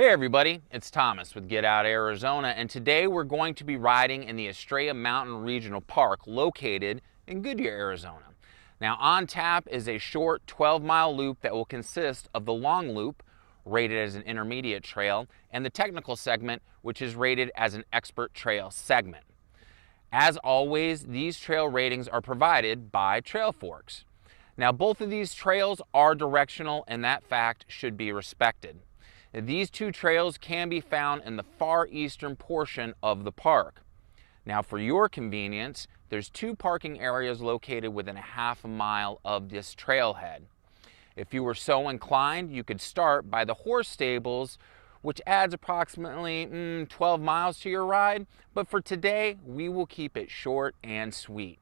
Hey everybody, it's Thomas with Get Out Arizona, and today we're going to be riding in the Estrella Mountain Regional Park located in Goodyear, Arizona. Now on tap is a short 12-mile loop that will consist of the long loop, rated as an intermediate trail, and the technical segment, which is rated as an expert trail segment. As always, these trail ratings are provided by Trail Forks. Now both of these trails are directional, and that fact should be respected. These two trails can be found in the far eastern portion of the park. Now for your convenience, there's two parking areas located within a half a mile of this trailhead. If you were so inclined, you could start by the horse stables, which adds approximately 12 miles to your ride, but for today, we will keep it short and sweet.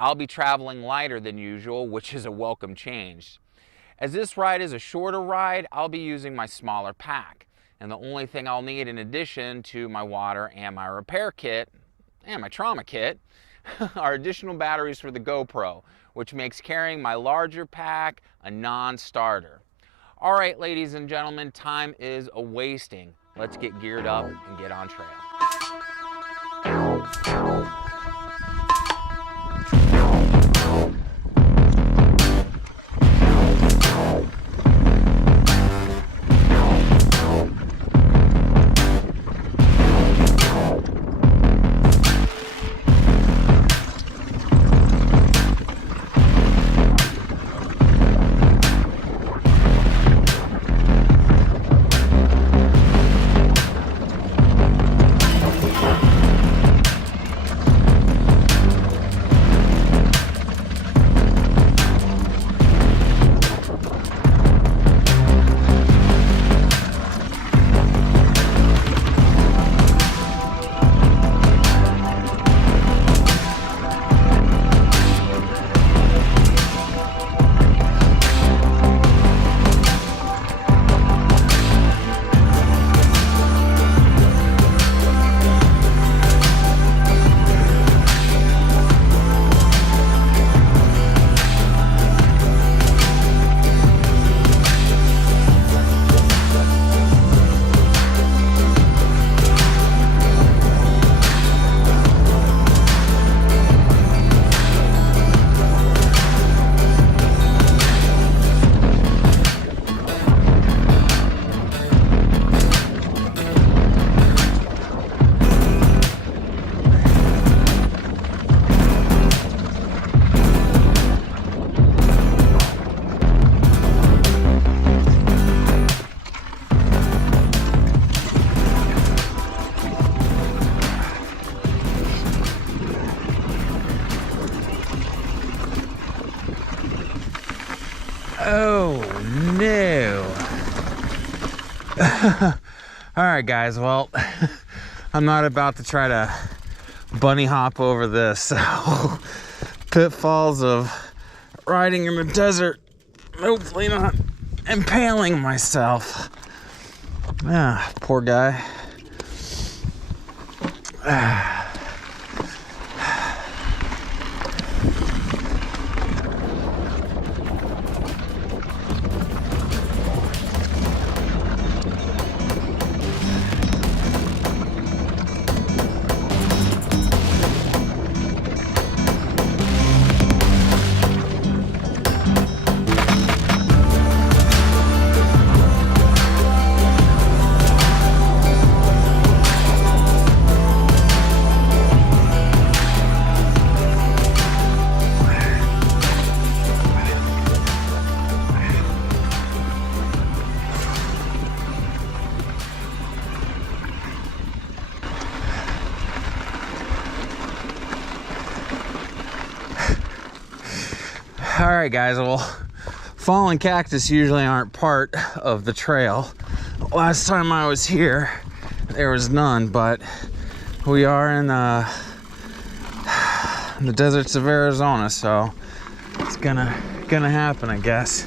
I'll be traveling lighter than usual, which is a welcome change. As this ride is a shorter ride, I'll be using my smaller pack. And the only thing I'll need in addition to my water and my repair kit, and my trauma kit, are additional batteries for the GoPro, which makes carrying my larger pack a non-starter. All right, ladies and gentlemen, time is a-wasting. Let's get geared up and get on trail. Oh no. All right guys, well, I'm not about to try to bunny hop over this. So pitfalls of riding in the desert, hopefully not impaling myself. Ah, poor guy. All right guys, well, fallen cactus usually aren't part of the trail. Last time I was here, there was none, but we are in the deserts of Arizona, so it's gonna happen, I guess.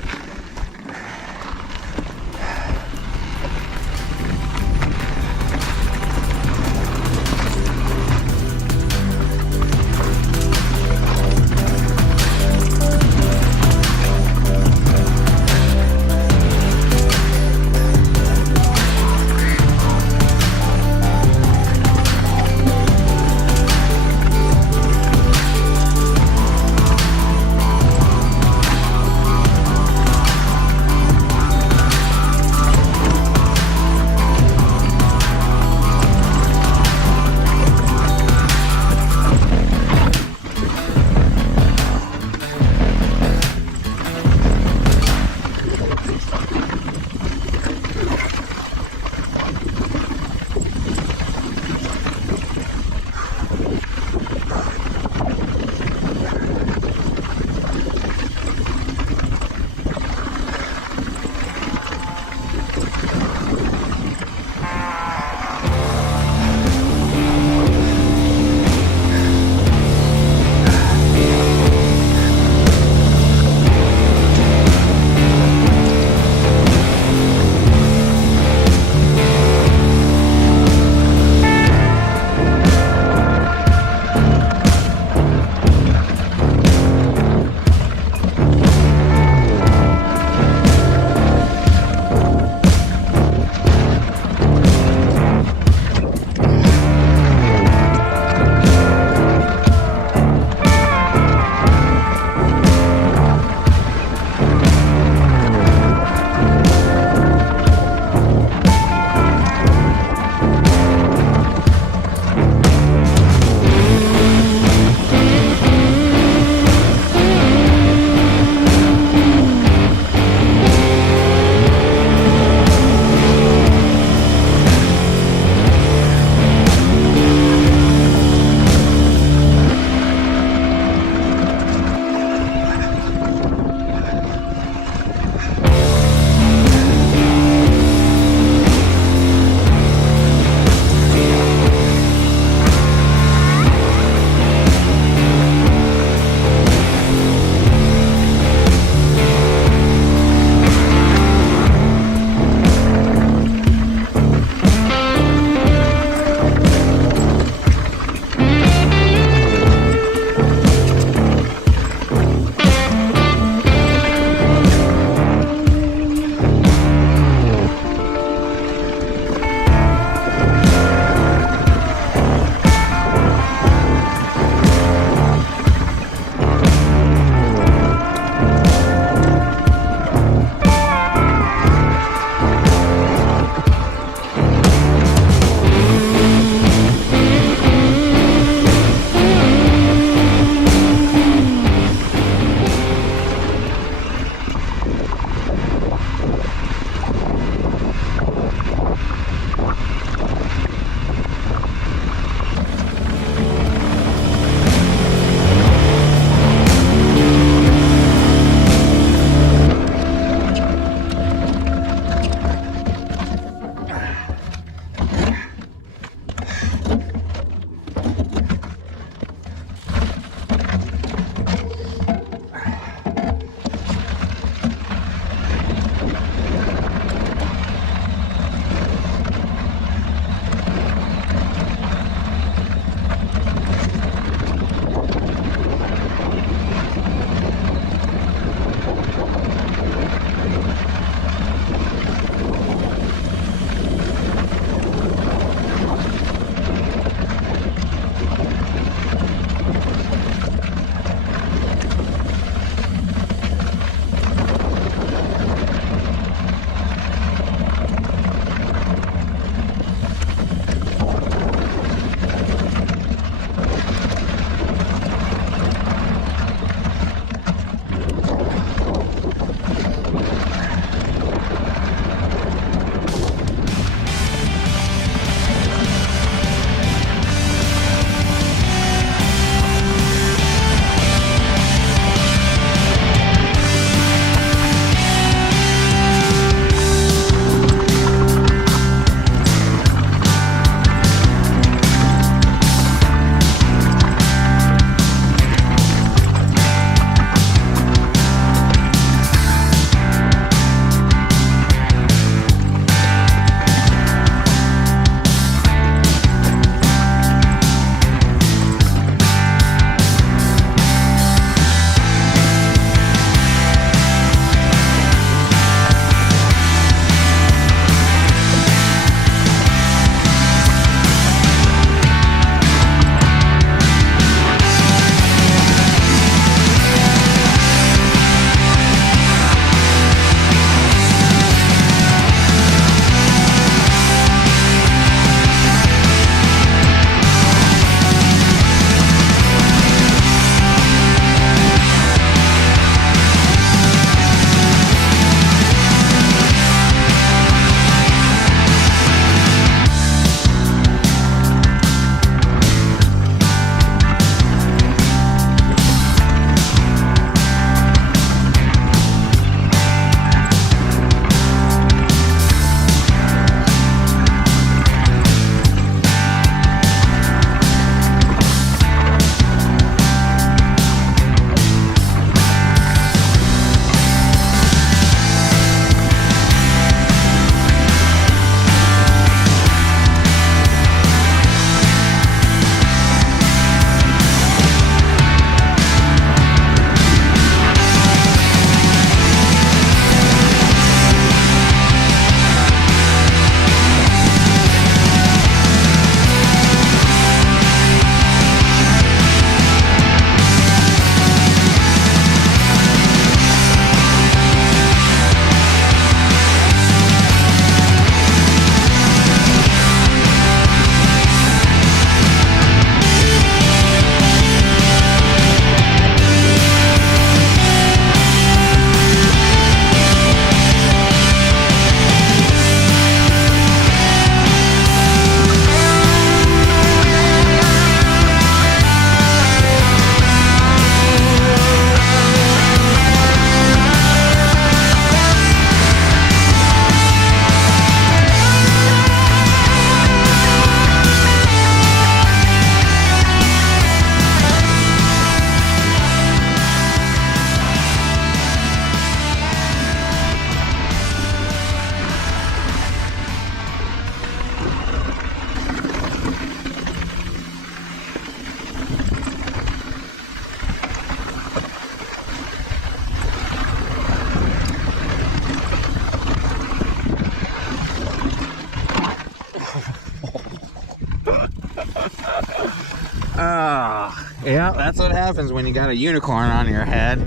Yeah, that's what happens when you got a unicorn on your head.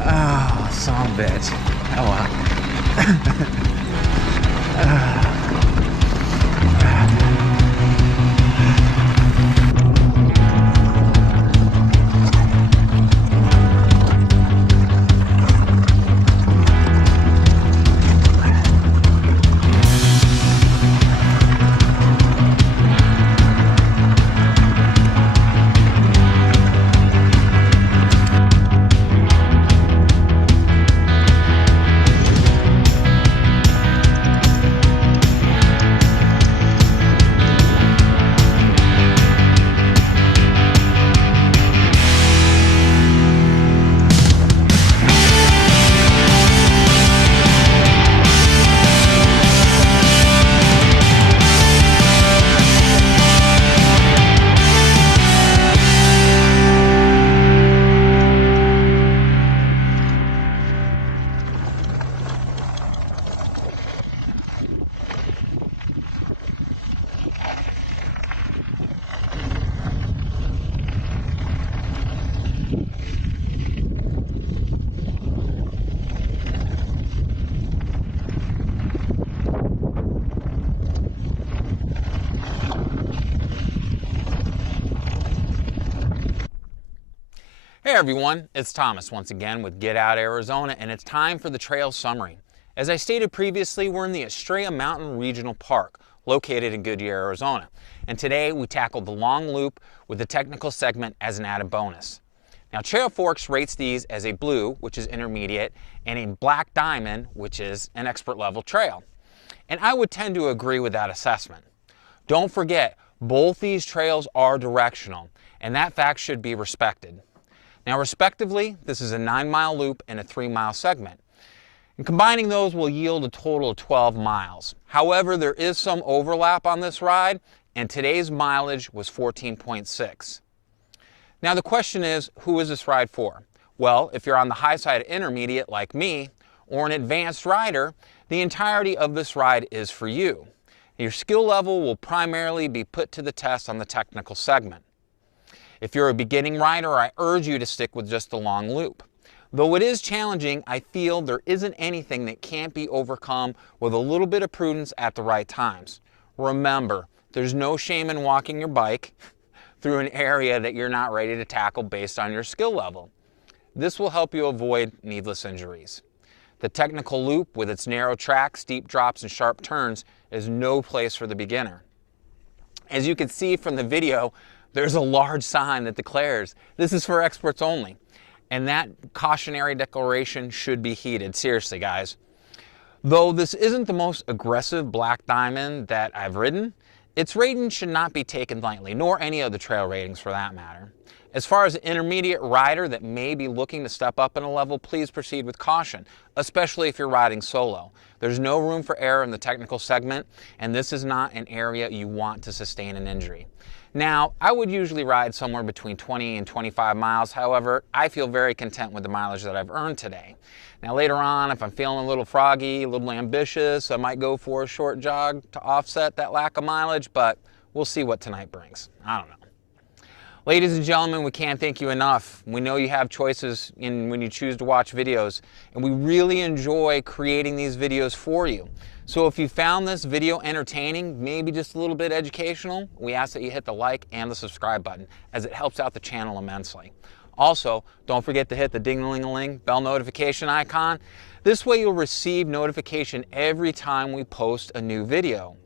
Oh, son of a bitch. Oh well. Hey everyone, it's Thomas once again with Get Out Arizona, and it's time for the trail summary. As I stated previously, we're in the Estrella Mountain Regional Park, located in Goodyear, Arizona. And today we tackled the long loop with the technical segment as an added bonus. Now Trail Forks rates these as a blue, which is intermediate, and a black diamond, which is an expert level trail. And I would tend to agree with that assessment. Don't forget, both these trails are directional, and that fact should be respected. Now respectively, this is a 9-mile loop and a 3-mile segment. And combining those will yield a total of 12 miles. However, there is some overlap on this ride, and today's mileage was 14.6. Now the question is, who is this ride for? Well, if you're on the high side of intermediate like me, or an advanced rider, the entirety of this ride is for you. Your skill level will primarily be put to the test on the technical segment. If you're a beginning rider, I urge you to stick with just the long loop. Though it is challenging, I feel there isn't anything that can't be overcome with a little bit of prudence at the right times. Remember, there's no shame in walking your bike through an area that you're not ready to tackle based on your skill level. This will help you avoid needless injuries. The technical loop, with its narrow track, steep drops, and sharp turns, is no place for the beginner. As you can see from the video, there's a large sign that declares this is for experts only. And that cautionary declaration should be heeded. Seriously, guys. Though this isn't the most aggressive black diamond that I've ridden, its rating should not be taken lightly, nor any of the trail ratings for that matter. As far as an intermediate rider that may be looking to step up in a level, please proceed with caution, especially if you're riding solo. There's no room for error in the technical segment, and this is not an area you want to sustain an injury. Now, I would usually ride somewhere between 20 and 25 miles. However, I feel very content with the mileage that I've earned today. Now, later on, if I'm feeling a little froggy, a little ambitious, I might go for a short jog to offset that lack of mileage, but we'll see what tonight brings. I don't know. Ladies and gentlemen, we can't thank you enough. We know you have choices when you choose to watch videos, and we really enjoy creating these videos for you. So if you found this video entertaining, maybe just a little bit educational, we ask that you hit the like and the subscribe button, as it helps out the channel immensely. Also, don't forget to hit the ding-a-ling-a-ling bell notification icon. This way you'll receive notification every time we post a new video.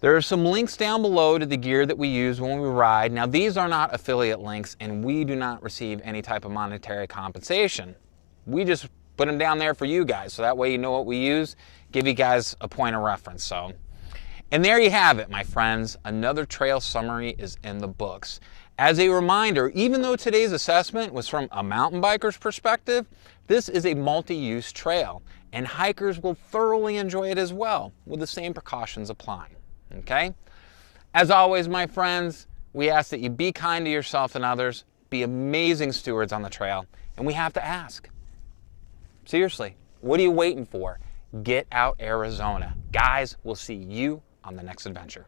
There are some links down below to the gear that we use when we ride. Now, these are not affiliate links, and we do not receive any type of monetary compensation. We just put them down there for you guys, so that way you know what we use, give you guys a point of reference. And there you have it, my friends. Another trail summary is in the books. As a reminder, even though today's assessment was from a mountain biker's perspective, this is a multi-use trail, and hikers will thoroughly enjoy it as well, with the same precautions applying. Okay? As always, my friends, we ask that you be kind to yourself and others, be amazing stewards on the trail, and we have to ask, seriously, what are you waiting for? Get out Arizona. Guys, we'll see you on the next adventure.